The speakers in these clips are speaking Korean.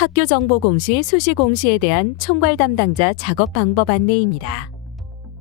학교 정보 공시, 수시 공시에 대한 총괄 담당자 작업 방법 안내입니다.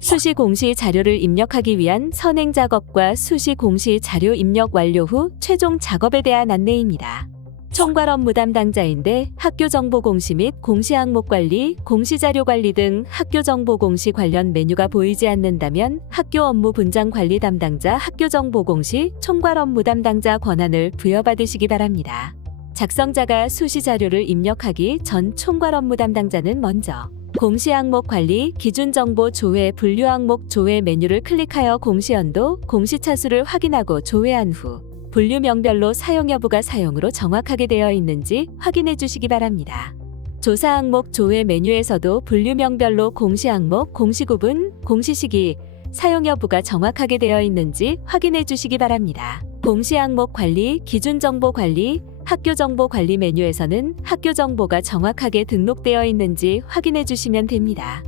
수시 공시 자료를 입력하기 위한 선행 작업과 수시 공시 자료 입력 완료 후 최종 작업에 대한 안내입니다. 총괄 업무 담당자인데 학교 정보 공시 및 공시 항목 관리, 공시 자료 관리 등 학교 정보 공시 관련 메뉴가 보이지 않는다면 학교 업무 분장 관리 담당자, 학교 정보 공시 총괄 업무 담당자 권한을 부여받으시기 바랍니다. 작성자가 수시 자료를 입력하기 전 총괄 업무 담당자는 먼저 공시 항목 관리, 기준 정보 조회, 분류 항목 조회 메뉴를 클릭하여 공시 연도, 공시 차수를 확인하고 조회한 후 분류명별로 사용 여부가 사용으로 정확하게 되어 있는지 확인해 주시기 바랍니다. 조사 항목 조회 메뉴에서도 분류명별로 공시 항목, 공시 구분, 공시 시기, 사용 여부가 정확하게 되어 있는지 확인해 주시기 바랍니다. 공시 항목 관리, 기준 정보 관리, 학교 정보 관리 메뉴에서는 학교 정보가 정확하게 등록되어 있는지 확인해 주시면 됩니다.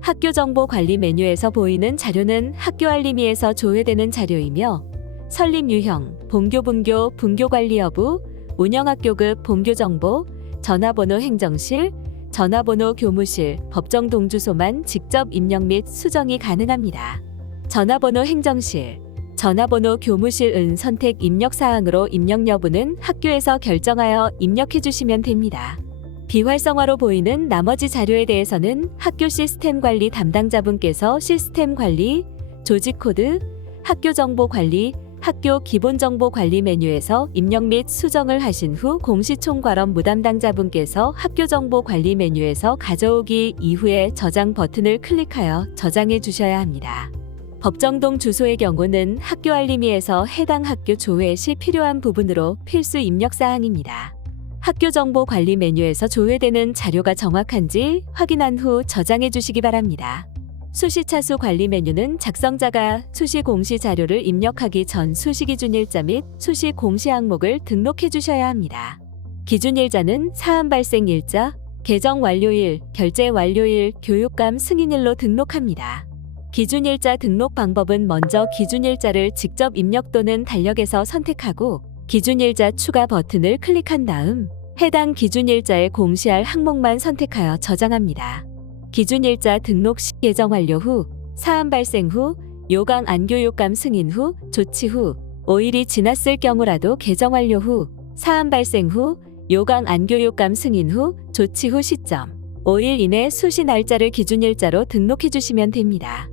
학교 정보 관리 메뉴에서 보이는 자료는 학교 알림이에서 조회되는 자료이며 설립 유형, 본교 분교, 분교 관리 여부, 운영학교급 본교 정보, 전화번호 행정실, 전화번호 교무실, 법정 동주소만 직접 입력 및 수정이 가능합니다. 전화번호 행정실, 전화번호 교무실은 선택 입력 사항으로 입력 여부는 학교에서 결정하여 입력해 주시면 됩니다. 비활성화로 보이는 나머지 자료에 대해서는 학교 시스템 관리 담당자분께서 시스템 관리, 조직 코드, 학교 정보 관리, 학교 기본 정보 관리 메뉴에서 입력 및 수정을 하신 후 공시 총괄 업무 담당자분께서 학교 정보 관리 메뉴에서 가져오기 이후에 저장 버튼을 클릭하여 저장해 주셔야 합니다. 법정동 주소의 경우는 학교 알림이에서 해당 학교 조회 시 필요한 부분으로 필수 입력 사항입니다. 학교 정보 관리 메뉴에서 조회되는 자료가 정확한지 확인한 후 저장해 주시기 바랍니다. 수시 차수 관리 메뉴는 작성자가 수시 공시 자료를 입력하기 전 수시 기준일자 및 수시 공시 항목을 등록해 주셔야 합니다. 기준일자는 사안 발생일자, 개정 완료일, 결제 완료일, 교육감 승인일로 등록합니다. 기준일자 등록 방법은 먼저 기준일자를 직접 입력 또는 달력에서 선택하고 기준일자 추가 버튼을 클릭한 다음 해당 기준일자에 공시할 항목만 선택하여 저장합니다. 기준일자 등록 시 개정 완료 후, 사안 발생 후, 요강 안교육감 승인 후, 조치 후, 5일이 지났을 경우라도 개정 완료 후, 사안 발생 후, 요강 안교육감 승인 후, 조치 후 시점 5일 이내 수시 날짜를 기준일자로 등록해 주시면 됩니다.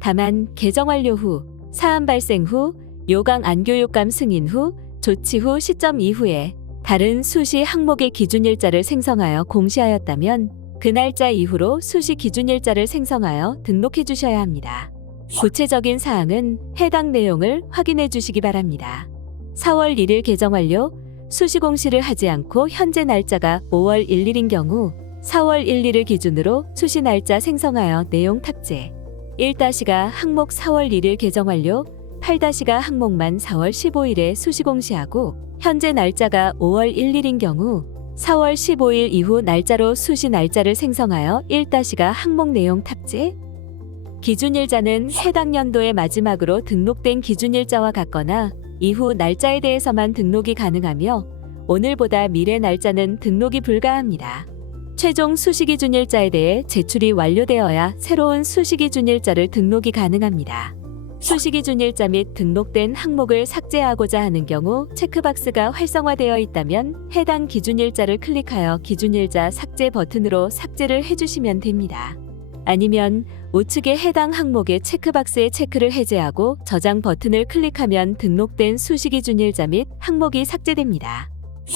다만 개정 완료 후, 사안 발생 후, 요강 안교육감 승인 후, 조치 후 시점 이후에 다른 수시 항목의 기준일자를 생성하여 공시하였다면 그 날짜 이후로 수시 기준일자를 생성하여 등록해 주셔야 합니다. 구체적인 사항은 해당 내용을 확인해 주시기 바랍니다. 4월 1일 개정 완료, 수시 공시를 하지 않고 현재 날짜가 5월 1일인 경우 4월 1일을 기준으로 수시 날짜 생성하여 내용 탑재. 1-가 항목 4월 1일 개정 완료, 8-가 항목만 4월 15일에 수시 공시하고 현재 날짜가 5월 1일인 경우 4월 15일 이후 날짜로 수시 날짜를 생성하여 1-가 항목 내용 탑재. 기준일자는 해당 연도의 마지막으로 등록된 기준일자와 같거나 이후 날짜에 대해서만 등록이 가능하며 오늘보다 미래 날짜는 등록이 불가합니다. 최종 수시기준일자에 대해 제출이 완료되어야 새로운 수시기준일자를 등록이 가능합니다. 수시기준일자 및 등록된 항목을 삭제하고자 하는 경우 체크박스가 활성화되어 있다면 해당 기준일자를 클릭하여 기준일자 삭제 버튼으로 삭제를 해주시면 됩니다. 아니면 우측의 해당 항목의 체크박스의 체크를 해제하고 저장 버튼을 클릭하면 등록된 수시기준일자 및 항목이 삭제됩니다.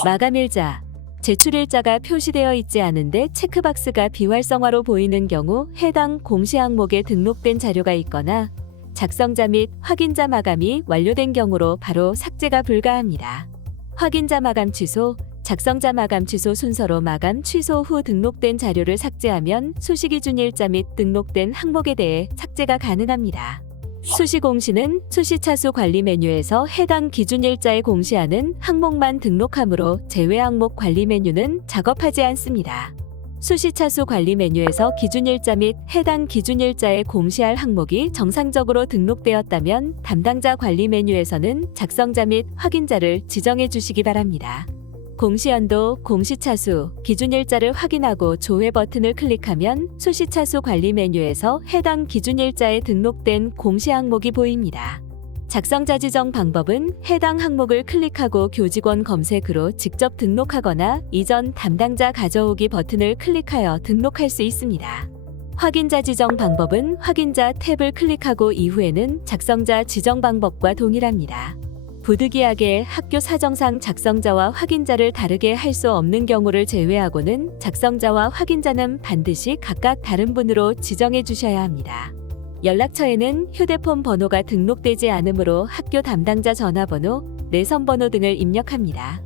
마감일자, 제출일자가 표시되어 있지 않은데 체크박스가 비활성화로 보이는 경우 해당 공시 항목에 등록된 자료가 있거나 작성자 및 확인자 마감이 완료된 경우로 바로 삭제가 불가합니다. 확인자 마감 취소, 작성자 마감 취소 순서로 마감 취소 후 등록된 자료를 삭제하면 수시기준일자 및 등록된 항목에 대해 삭제가 가능합니다. 수시 공시는 수시 차수 관리 메뉴에서 해당 기준일자에 공시하는 항목만 등록하므로 제외 항목 관리 메뉴는 작업하지 않습니다. 수시 차수 관리 메뉴에서 기준일자 및 해당 기준일자에 공시할 항목이 정상적으로 등록되었다면 담당자 관리 메뉴에서는 작성자 및 확인자를 지정해 주시기 바랍니다. 공시연도, 공시차수, 기준일자를 확인하고 조회 버튼을 클릭하면 수시차수 관리 메뉴에서 해당 기준일자에 등록된 공시 항목이 보입니다. 작성자 지정 방법은 해당 항목을 클릭하고 교직원 검색으로 직접 등록하거나 이전 담당자 가져오기 버튼을 클릭하여 등록할 수 있습니다. 확인자 지정 방법은 확인자 탭을 클릭하고 이후에는 작성자 지정 방법과 동일합니다. 부득이하게 학교 사정상 작성자와 확인자를 다르게 할 수 없는 경우를 제외하고는 작성자와 확인자는 반드시 각각 다른 분으로 지정해 주셔야 합니다. 연락처에는 휴대폰 번호가 등록되지 않으므로 학교 담당자 전화번호, 내선 번호 등을 입력합니다.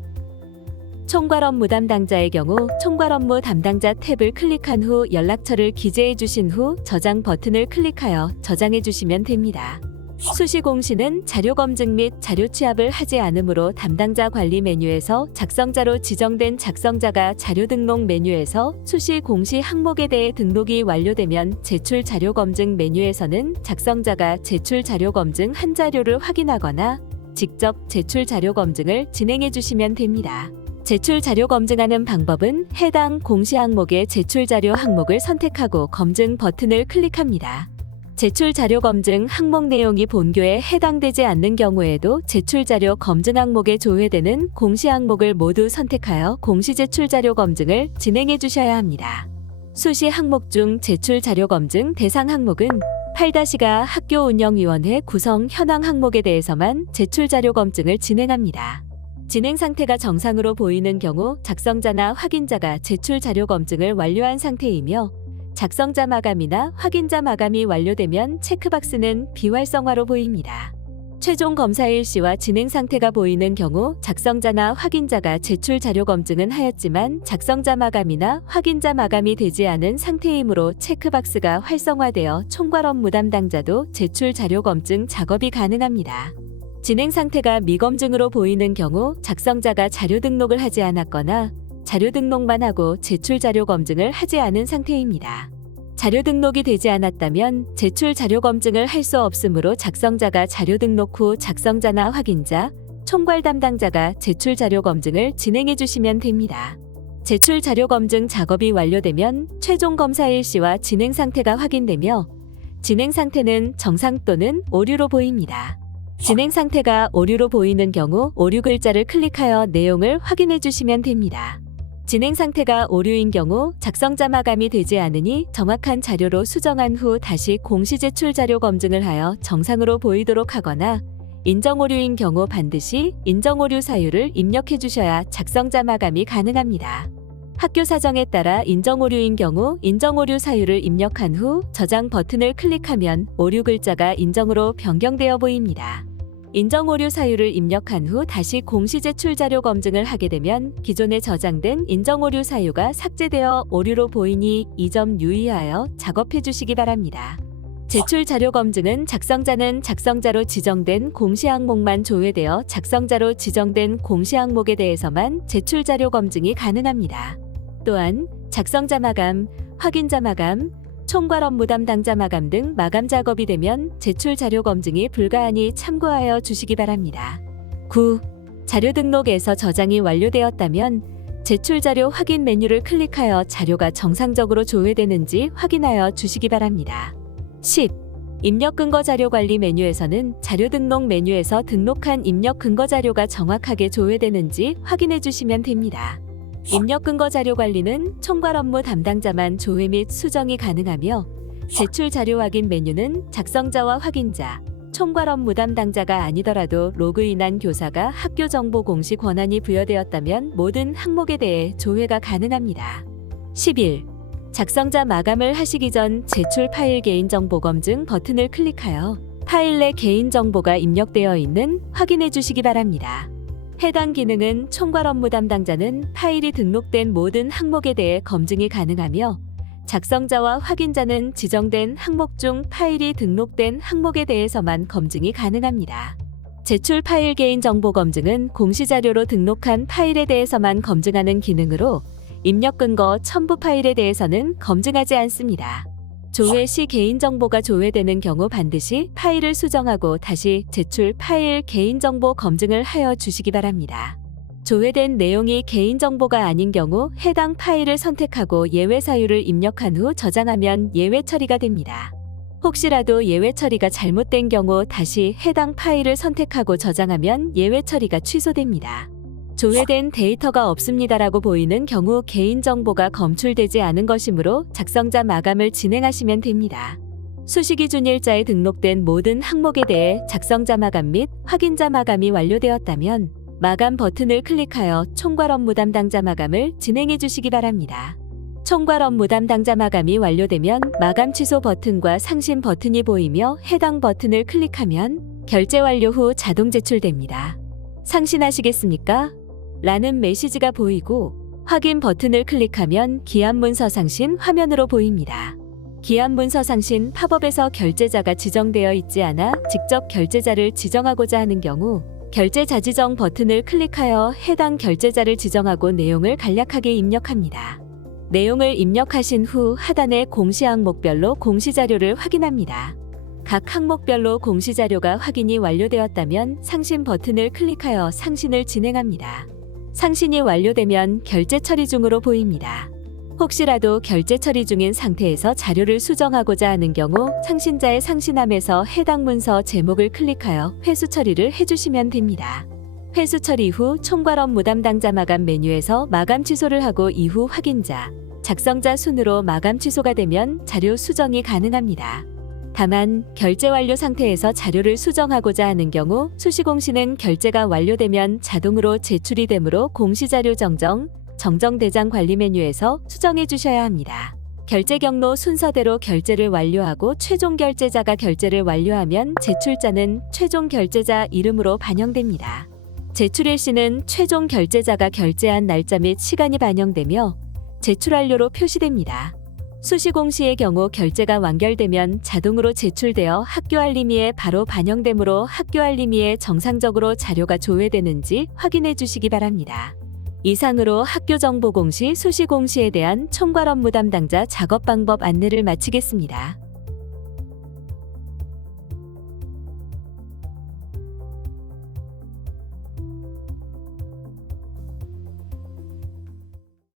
총괄 업무 담당자의 경우 총괄 업무 담당자 탭을 클릭한 후 연락처를 기재해 주신 후 저장 버튼을 클릭하여 저장해 주시면 됩니다. 수시 공시는 자료 검증 및 자료 취합을 하지 않으므로 담당자 관리 메뉴에서 작성자로 지정된 작성자가 자료 등록 메뉴에서 수시 공시 항목에 대해 등록이 완료되면 제출 자료 검증 메뉴에서는 작성자가 제출 자료 검증 한 자료를 확인하거나 직접 제출 자료 검증을 진행해 주시면 됩니다. 제출 자료 검증하는 방법은 해당 공시 항목의 제출 자료 항목을 선택하고 검증 버튼을 클릭합니다. 제출 자료 검증 항목 내용이 본교에 해당되지 않는 경우에도 제출 자료 검증 항목에 조회되는 공시 항목을 모두 선택하여 공시 제출 자료 검증을 진행해 주셔야 합니다. 수시 항목 중 제출 자료 검증 대상 항목은 8-가 학교 운영위원회 구성 현황 항목에 대해서만 제출 자료 검증을 진행합니다. 진행 상태가 정상으로 보이는 경우 작성자나 확인자가 제출 자료 검증을 완료한 상태이며 작성자 마감이나 확인자 마감이 완료되면 체크박스는 비활성화로 보입니다. 최종 검사 일시와 진행 상태가 보이는 경우 작성자나 확인자가 제출 자료 검증은 하였지만 작성자 마감이나 확인자 마감이 되지 않은 상태이므로 체크박스가 활성화되어 총괄 업무 담당자도 제출 자료 검증 작업이 가능합니다. 진행 상태가 미검증으로 보이는 경우 작성자가 자료 등록을 하지 않았거나 자료 등록만 하고 제출 자료 검증을 하지 않은 상태입니다. 자료 등록이 되지 않았다면 제출 자료 검증을 할 수 없으므로 작성자가 자료 등록 후 작성자나 확인자, 총괄 담당자가 제출 자료 검증을 진행해 주시면 됩니다. 제출 자료 검증 작업이 완료되면 최종 검사 일시와 진행 상태가 확인되며 진행 상태는 정상 또는 오류로 보입니다. 진행 상태가 오류로 보이는 경우 오류 글자를 클릭하여 내용을 확인해 주시면 됩니다. 진행 상태가 오류인 경우 작성자 마감이 되지 않으니 정확한 자료로 수정한 후 다시 공시 제출 자료 검증을 하여 정상으로 보이도록 하거나 인정 오류인 경우 반드시 인정 오류 사유를 입력해 주셔야 작성자 마감이 가능합니다. 학교 사정에 따라 인정 오류인 경우 인정 오류 사유를 입력한 후 저장 버튼을 클릭하면 오류 글자가 인정으로 변경되어 보입니다. 인정 오류 사유를 입력한 후 다시 공시 제출 자료 검증을 하게 되면 기존에 저장된 인정 오류 사유가 삭제되어 오류로 보이니 이 점 유의하여 작업해 주시기 바랍니다. 제출 자료 검증은 작성자는 작성자로 지정된 공시 항목만 조회되어 작성자로 지정된 공시 항목에 대해서만 제출 자료 검증이 가능합니다. 또한 작성자 마감, 확인자 마감, 총괄 업무 담당자 마감 등 마감 작업이 되면 제출 자료 검증이 불가하니 참고하여 주시기 바랍니다. 9. 자료 등록에서 저장이 완료되었다면 제출 자료 확인 메뉴를 클릭하여 자료가 정상적으로 조회되는지 확인하여 주시기 바랍니다. 10. 입력 근거 자료 관리 메뉴에서는 자료 등록 메뉴에서 등록한 입력 근거 자료가 정확하게 조회되는지 확인해 주시면 됩니다. 입력 근거 자료 관리는 총괄 업무 담당자만 조회 및 수정이 가능하며 제출 자료 확인 메뉴는 작성자와 확인자, 총괄 업무 담당자가 아니더라도 로그인한 교사가 학교 정보 공시 권한이 부여되었다면 모든 항목에 대해 조회가 가능합니다. 11. 작성자 마감을 하시기 전 제출 파일 개인정보 검증 버튼을 클릭하여 파일 내 개인정보가 입력되어 있는 확인해 주시기 바랍니다. 해당 기능은 총괄 업무 담당자는 파일이 등록된 모든 항목에 대해 검증이 가능하며 작성자와 확인자는 지정된 항목 중 파일이 등록된 항목에 대해서만 검증이 가능합니다. 제출 파일 개인정보 검증은 공시자료로 등록한 파일에 대해서만 검증하는 기능으로 입력 근거 첨부 파일에 대해서는 검증하지 않습니다. 조회 시 개인정보가 조회되는 경우 반드시 파일을 수정하고 다시 제출 파일 개인정보 검증을 하여 주시기 바랍니다. 조회된 내용이 개인정보가 아닌 경우 해당 파일을 선택하고 예외 사유를 입력한 후 저장하면 예외 처리가 됩니다. 혹시라도 예외 처리가 잘못된 경우 다시 해당 파일을 선택하고 저장하면 예외 처리가 취소됩니다. 조회된 데이터가 없습니다라고 보이는 경우 개인정보가 검출되지 않은 것이므로 작성자 마감을 진행하시면 됩니다. 수시기준일자에 등록된 모든 항목에 대해 작성자 마감 및 확인자 마감이 완료되었다면 마감 버튼을 클릭하여 총괄 업무 담당자 마감을 진행해 주시기 바랍니다. 총괄 업무 담당자 마감이 완료되면 마감 취소 버튼과 상신 버튼이 보이며 해당 버튼을 클릭하면 결제 완료 후 자동 제출됩니다. 상신하시겠습니까? 라는 메시지가 보이고 확인 버튼을 클릭하면 기한문서 상신 화면으로 보입니다. 기한문서 상신 팝업에서 결제자가 지정되어 있지 않아 직접 결제자를 지정하고자 하는 경우 결제자 지정 버튼을 클릭하여 해당 결제자를 지정하고 내용을 간략하게 입력합니다. 내용을 입력하신 후 하단의 공시 항목별로 공시자료를 확인합니다. 각 항목별로 공시자료가 확인이 완료되었다면 상신 버튼을 클릭하여 상신을 진행합니다. 상신이 완료되면 결제 처리 중으로 보입니다. 혹시라도 결제 처리 중인 상태에서 자료를 수정하고자 하는 경우 상신자의 상신함에서 해당 문서 제목을 클릭하여 회수 처리를 해주시면 됩니다. 회수 처리 후 총괄 업무 담당자 마감 메뉴에서 마감 취소를 하고 이후 확인자, 작성자 순으로 마감 취소가 되면 자료 수정이 가능합니다. 다만 결제 완료 상태에서 자료를 수정하고자 하는 경우 수시공시는 결제가 완료되면 자동으로 제출이 되므로 공시자료 정정 대장 관리 메뉴에서 수정해 주셔야 합니다. 결제 경로 순서대로 결제를 완료하고 최종 결제자가 결제를 완료하면 제출자는 최종 결제자 이름으로 반영됩니다. 제출일시는 최종 결제자가 결제한 날짜 및 시간이 반영되며 제출 완료로 표시됩니다. 수시공시의 경우 결제가 완결되면 자동으로 제출되어 학교 알림이에 바로 반영되므로 학교 알림이에 정상적으로 자료가 조회되는지 확인해 주시기 바랍니다. 이상으로 학교정보공시 수시공시에 대한 총괄 업무 담당자 작업 방법 안내를 마치겠습니다.